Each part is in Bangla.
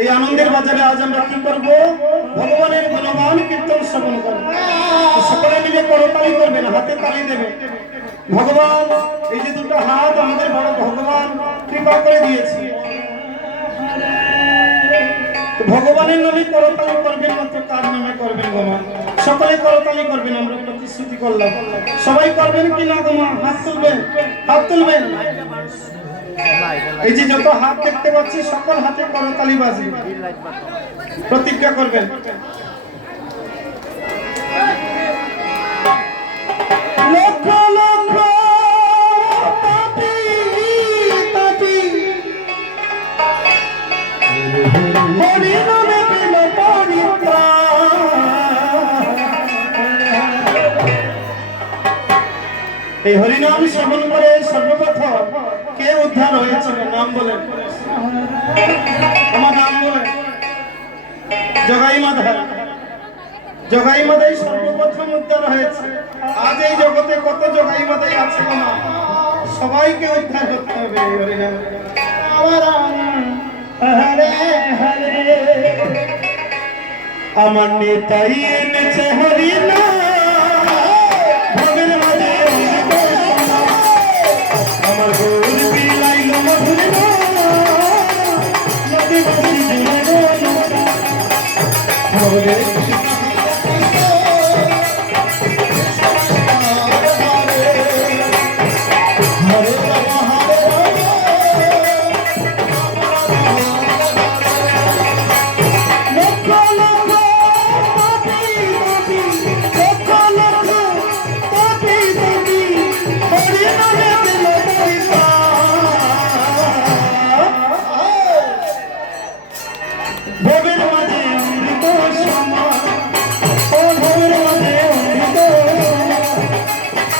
এই আনন্দের বাজারে আজ আমরা কি করব? ভগবানের গুণগান, কীর্তন শ্রবণ করব। সকলে মিলে করতালি করবেন, হাতে তালি দেবে ভগবান, এই যে দুটো হাত, আমাদের বড় ভগবান কৃপা করে দিয়েছে। ভগবানের নামে করতালি করবেন মাত্র কার নামে করবেন গোমা সকলে করতালি করবেন, আমরা প্রতিশ্রুতি করলাম। সবাই করবেন কি না গোমা হাত তুলবেন হাত তুলবেন। এই যে যত হাত দেখতে পাচ্ছি সকল হাতে করতালি বাজবে প্রতিজ্ঞা করবেন। লক্ষ লক্ষ এই হরিনাম শ্রবণ করে সর্বপ্রথম কে উদ্ধার হয়েছিল নাম বলেন। আমার নাম বলেন। জগাই মাধা জগাই সর্বপ্রথম উদ্ধার হয়েছে। আজ এই জগতে কত জগাই মাদাই আছে না সবাইকে উদ্ধার করতে হবে আমার হরে হরে। আমার নেতাই এনেছে ভগের হরে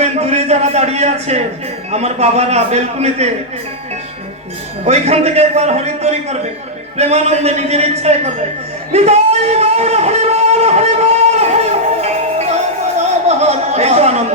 করবেন দূরে যারা দাঁড়িয়ে আছে, আমার বাবারা বেলকুনিতে। ওইখান থেকে একবার হরিদ্বরি করবে। প্রেমানন্দে নিজের ইচ্ছায় করবে। আনন্দ।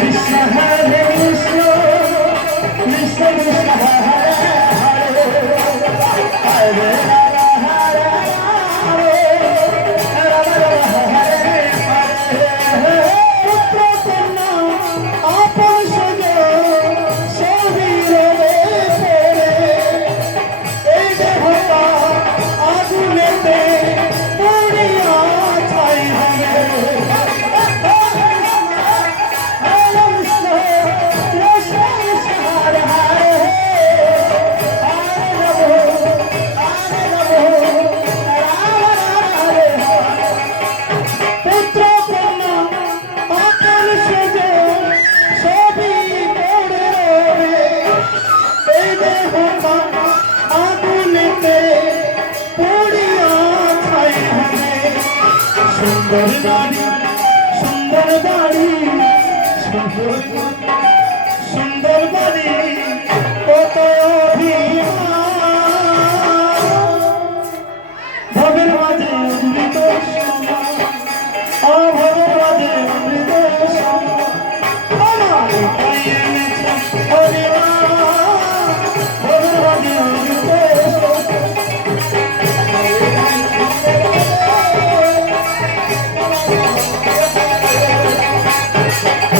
Krishna চুড়িয়া খাই হলে সুন্দর দাড়ি সুন্দর দাড়ি সুন্দর সুন্দর বাড়ি, কত অভিমান। ভবের মাঝে অমৃত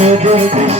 হরে কৃষ্ণ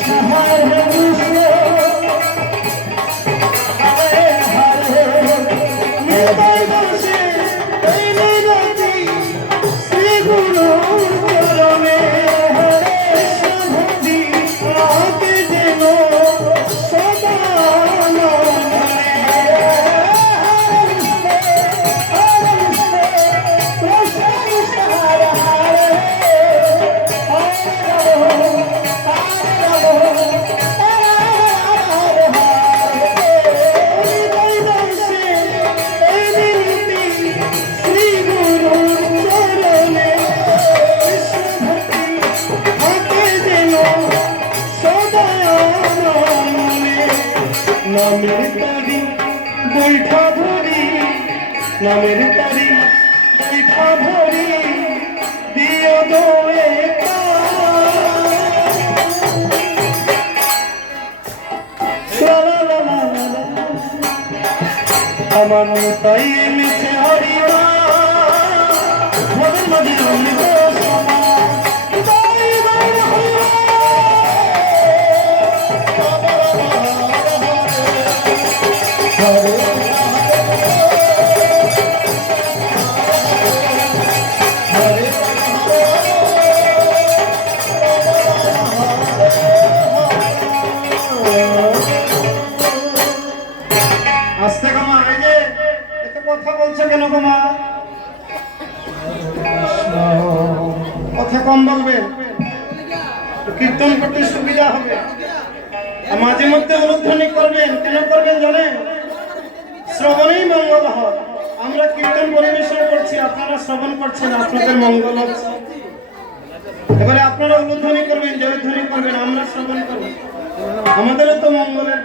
নামের তারি বৈঠা ধরি নামের তারি বৈঠা ধরি দিও দোয়ে আমার তাই কীর্তন করতে সুবিধা হবে। মাঝে মধ্যে অনুধ্বনি করবেন, কেন করবেন জানেন? শ্রবণেই মঙ্গল হয়। আমরা কীর্তন পরিবেশন করছি, আপনারা শ্রবণ করছেন, আপনাদের মঙ্গল হচ্ছে। এবারে আপনারা অনুধ্বনি করবেন, জয়ধ্বনি করবেন, আমরা শ্রবণ করব। আমাদেরও তো মঙ্গলের